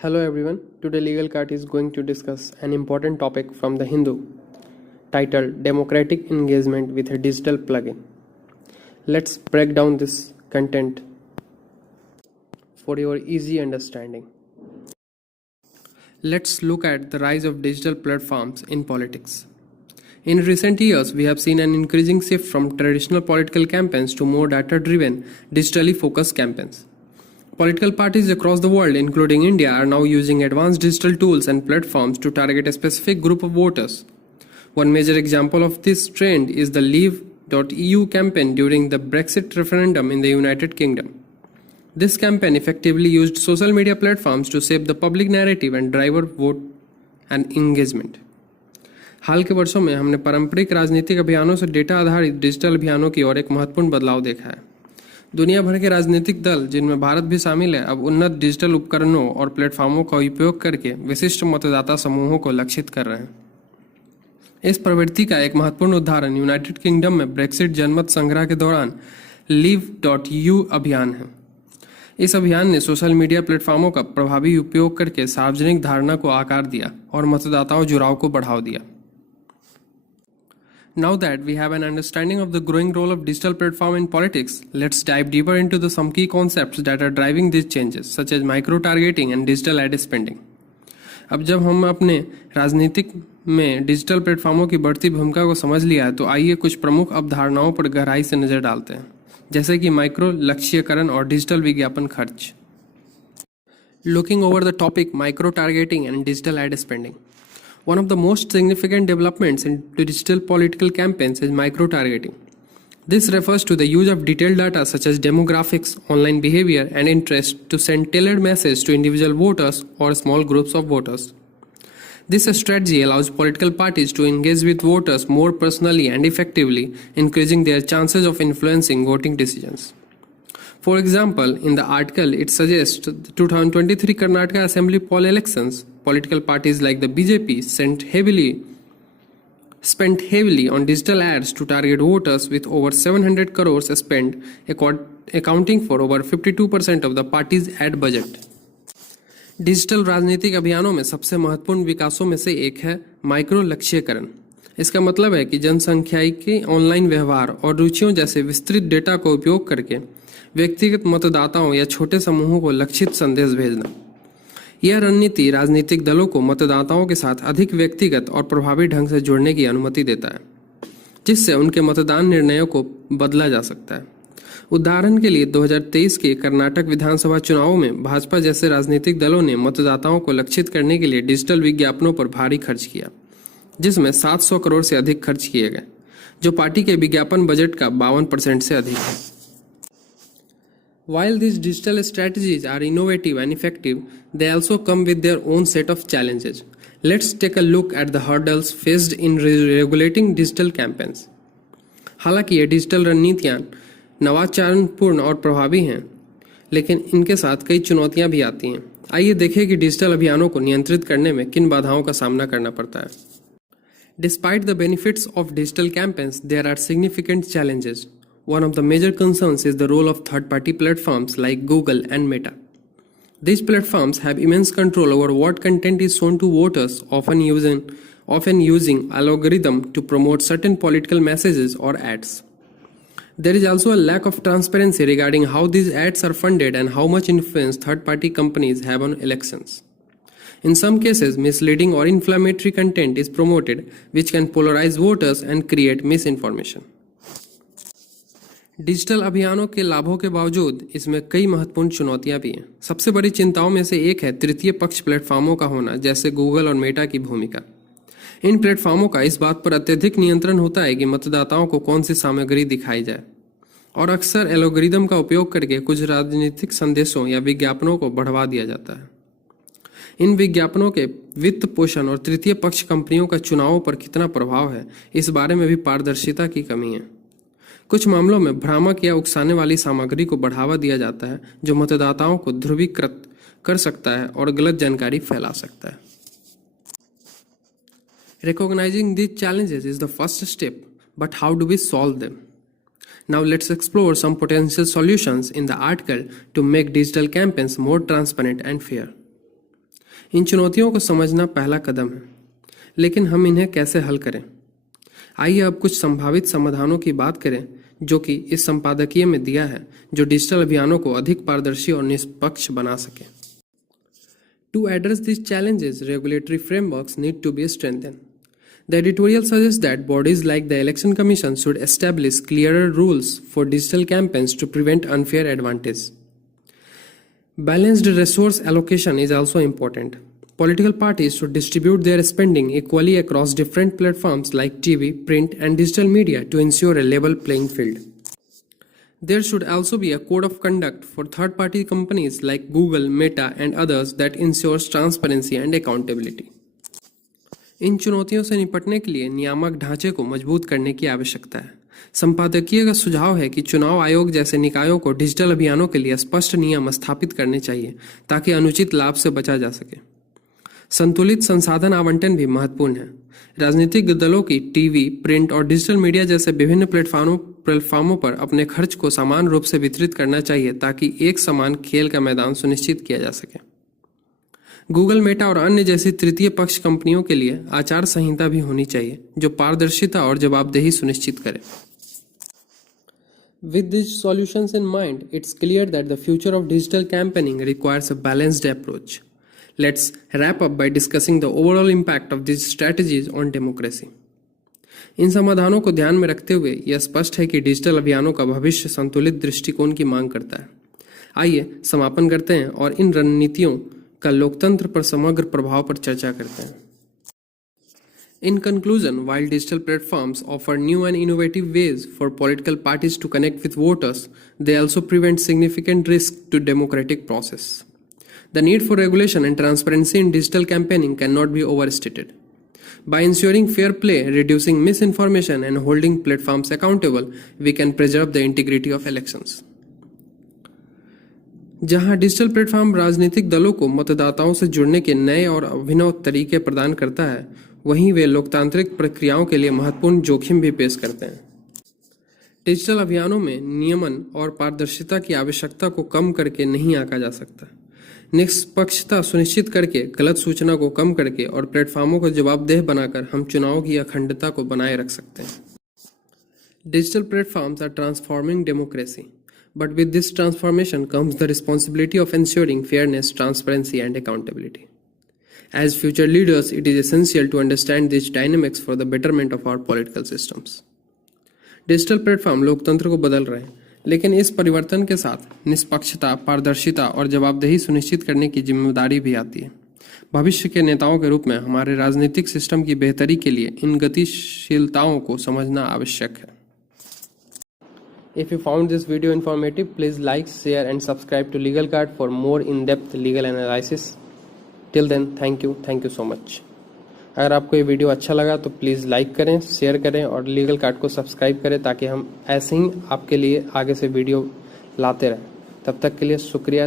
Hello everyone. Today Legal Cart is going to discuss an important topic from the Hindu titled Democratic Engagement with a Digital Plugin. Let's break down this content for your easy understanding. Let's look at the rise of digital platforms in politics. In recent years, we have seen an increasing shift from traditional political campaigns to more data-driven, digitally focused campaigns. Political parties across the world, including India, are now using advanced digital tools and platforms to target a specific group of voters. One major example of this trend is the Leave.eu campaign during the Brexit referendum in the United Kingdom. This campaign effectively used social media platforms to shape the public narrative and drive vote and engagement. हाल के वर्षों में हमने पारंपरिक राजनीतिक अभियानों से data आधारित digital अभियानों की ओर एक महत्वपूर्ण बदलाव देखा है। दुनिया भर के राजनीतिक दल, जिनमें भारत भी शामिल है, अब उन्नत डिजिटल उपकरणों और प्लेटफॉर्मों का उपयोग करके विशिष्ट मतदाता समूहों को लक्षित कर रहे हैं। इस प्रवृत्ति का एक महत्वपूर्ण उदाहरण यूनाइटेड किंगडम में ब्रेक्सिट जनमत संग्रह के दौरान Leave.eu अभियान है। इस अभियान ने सोशल मीडिया प्लेटफॉर्मों का प्रभावी उपयोग करके सार्वजनिक धारणा को आकार दिया और मतदाताओं जुड़ाव को बढ़ावा दिया। Now that we have an understanding of the growing role of digital platform in politics, let's dive deeper into some key concepts that are driving these changes, such as micro-targeting and digital ad spending. अब जब हम अपने राजनीतिक में digital प्लेटफॉर्मों की बढ़ती भूमिका को समझ लिया है, तो आइए कुछ प्रमुख अवधारणाओं पर गहराई से नजर डालते हैं, जैसे कि माइक्रो लक्ष्यीकरण और डिजिटल विज्ञापन खर्च। Looking over the topic micro-targeting and digital ad spending. One of the most significant developments in digital political campaigns is micro-targeting. This refers to the use of detailed data such as demographics, online behavior, and interest to send tailored messages to individual voters or small groups of voters. This strategy allows political parties to engage with voters more personally and effectively, increasing their chances of influencing voting decisions. For example, in the article, it suggests the 2023 Karnataka Assembly poll elections, political parties like the BJP spent heavily on digital ads to target voters, with over 700 crores spent, accounting for over 52% of the party's ad budget. Digital राजनीतिक अभियानों में सबसे महत्वपूर्ण विकासों में से एक है micro लक्ष्यीकरण। इसका मतलब है कि जनसंख्याई ऑनलाइन व्यवहार और रुचियों जैसे विस्तृत डेटा का उपयोग करके व्यक्तिगत मतदाताओं या छोटे समूहों को लक्षित संदेश भेजना। यह रणनीति राजनीतिक दलों को मतदाताओं के साथ अधिक व्यक्तिगत और प्रभावी ढंग से जुड़ने की अनुमति देता है, जिससे उनके मतदान निर्णयों को बदला जा सकता है। उदाहरण के लिए 2023 के कर्नाटक विधानसभा चुनावों में भाजपा जैसे राजनीतिक दलों ने मतदाताओं को लक्षित करने के लिए डिजिटल विज्ञापनों पर भारी खर्च किया, जिसमें 700 करोड़ से अधिक खर्च किए गए, जो पार्टी के विज्ञापन बजट का 52% से अधिक है। While these digital strategies are innovative and effective, they also come with their own set of challenges. Let's take a look at the hurdles faced in regulating digital campaigns. हालांकि ये digital रणनीतियाँ नवाचारपूर्ण और प्रभावी हैं, लेकिन इनके साथ कई चुनौतियाँ भी आती हैं। आइए देखें कि डिजिटल अभियानों को नियंत्रित करने में किन बाधाओं का सामना करना पड़ता है। Despite the benefits of digital campaigns, there are significant challenges. One of the major concerns is the role of third-party platforms like Google and Meta. These platforms have immense control over what content is shown to voters, often using algorithm to promote certain political messages or ads. There is also a lack of transparency regarding how these ads are funded and how much influence third-party companies have on elections. In some cases, misleading or inflammatory content is promoted, which can polarize voters and create misinformation. Digital अभियानों के लाभों के बावजूद इसमें कई महत्वपूर्ण चुनौतियां भी हैं। सबसे बड़ी चिंताओं में से एक है तृतीय पक्ष प्लेटफॉर्मों का होना, जैसे गूगल और मेटा की भूमिका। इन प्लेटफॉर्मों का इस बात पर अत्यधिक नियंत्रण होता है कि मतदाताओं को कौन सी सामग्री दिखाई जाए, और अक्सर एल्गोरिदम का उपयोग करके कुछ राजनीतिक संदेशों या विज्ञापनों को बढ़ावा दिया जाता है। इन विज्ञापनों के वित्त पोषण और तृतीय पक्ष कंपनियों का चुनावों पर कितना प्रभाव है, इस बारे में भी पारदर्शिता की कमी है। कुछ मामलों में भ्रामक या उकसाने वाली सामग्री को बढ़ावा दिया जाता है, जो मतदाताओं को ध्रुवीकृत कर सकता है और गलत जानकारी फैला सकता है। Recognizing these challenges is the first step, but how do we solve them? Now let's explore some potential solutions in the article to make digital campaigns more transparent and fair. इन चुनौतियों को समझना पहला कदम है, लेकिन हम इन्हें कैसे हल करें? आइए अब कुछ संभावित समाधानों की बात करें जो कि इस संपादकीय में दिया है, जो डिजिटल अभियानों को अधिक पारदर्शी और निष्पक्ष बना सके। To address these challenges, regulatory frameworks need to be strengthened. The editorial suggests that bodies like the Election Commission should establish clearer rules for digital campaigns to prevent unfair advantage. Balanced resource allocation is also important. Political parties should distribute their spending equally across different platforms like TV, print, and digital media to ensure a level playing field. There should also be a code of conduct for third-party companies like Google, Meta, and others that ensures transparency and accountability. इन चुनौतियों से निपटने के लिए नियामक ढांचे को मजबूत करने की आवश्यकता है। संपादकीय का सुझाव है कि चुनाव आयोग जैसे निकायों को डिजिटल अभियानों के लिए स्पष्ट नियम स्थापित करने चाहिए ताकि अनुचित लाभ से बचा जा सके। संतुलित संसाधन आवंटन भी महत्वपूर्ण है। राजनीतिक दलों की टीवी, प्रिंट और डिजिटल मीडिया जैसे विभिन्न प्लेटफॉर्मों पर अपने खर्च को समान रूप से वितरित करना चाहिए ताकि एक समान खेल का मैदान सुनिश्चित किया जा सके। गूगल, मेटा और अन्य जैसी तृतीय पक्ष कंपनियों के लिए आचार संहिता भी होनी चाहिए जो पारदर्शिता और जवाबदेही सुनिश्चित करे। With these solutions in mind, it's clear that the future of digital campaigning requires a balanced approach. Let's wrap up by discussing the overall impact of these strategies on democracy. इन समाधानों को ध्यान में रखते हुए यह स्पष्ट है कि डिजिटल अभियानों का भविष्य संतुलित दृष्टिकोण की मांग करता है। आइए समापन करते हैं और इन रणनीतियों का लोकतंत्र पर समग्र प्रभाव पर चर्चा करते हैं। In conclusion, while digital platforms offer new and innovative ways for political parties to connect with voters, they also present significant risk to democratic process. The need for regulation and transparency in digital campaigning cannot be overstated. By ensuring fair play, reducing misinformation, and holding platforms accountable, we can preserve the integrity of elections. जहां digital platform राजनीतिक दलों को मतदाताओं से जुड़ने के नए और अभिनव तरीके प्रदान करता है, वहीं वे लोकतांत्रिक प्रक्रियाओं के लिए महत्वपूर्ण जोखिम भी पेश करते हैं। डिजिटल अभियानों में नियमन और पारदर्शिता की आवश्यकता को कम करके नहीं आंका जा सकता। निष्पक्षता सुनिश्चित करके, गलत सूचना को कम करके और प्लेटफॉर्मों को जवाबदेह बनाकर हम चुनाव की अखंडता को बनाए रख सकते हैं। Digital platforms are transforming democracy, but with this transformation comes the responsibility of ensuring fairness, transparency, and accountability. As future leaders, it is essential to understand these dynamics for the betterment of our political systems. Digital platform लोकतंत्र को बदल रहे हैं, लेकिन इस परिवर्तन के साथ निष्पक्षता, पारदर्शिता और जवाबदेही सुनिश्चित करने की जिम्मेदारी भी आती है। भविष्य के नेताओं के रूप में हमारे राजनीतिक सिस्टम की बेहतरी के लिए इन गतिशीलताओं को समझना आवश्यक है। If you found this video informative, please like, share and subscribe to Legal Guard for more in-depth legal analysis. Till then, thank you so much. अगर आपको ये वीडियो अच्छा लगा तो प्लीज़ लाइक करें, शेयर करें और लीगल कार्ड को सब्सक्राइब करें ताकि हम ऐसे ही आपके लिए आगे से वीडियो लाते रहें। तब तक के लिए शुक्रिया।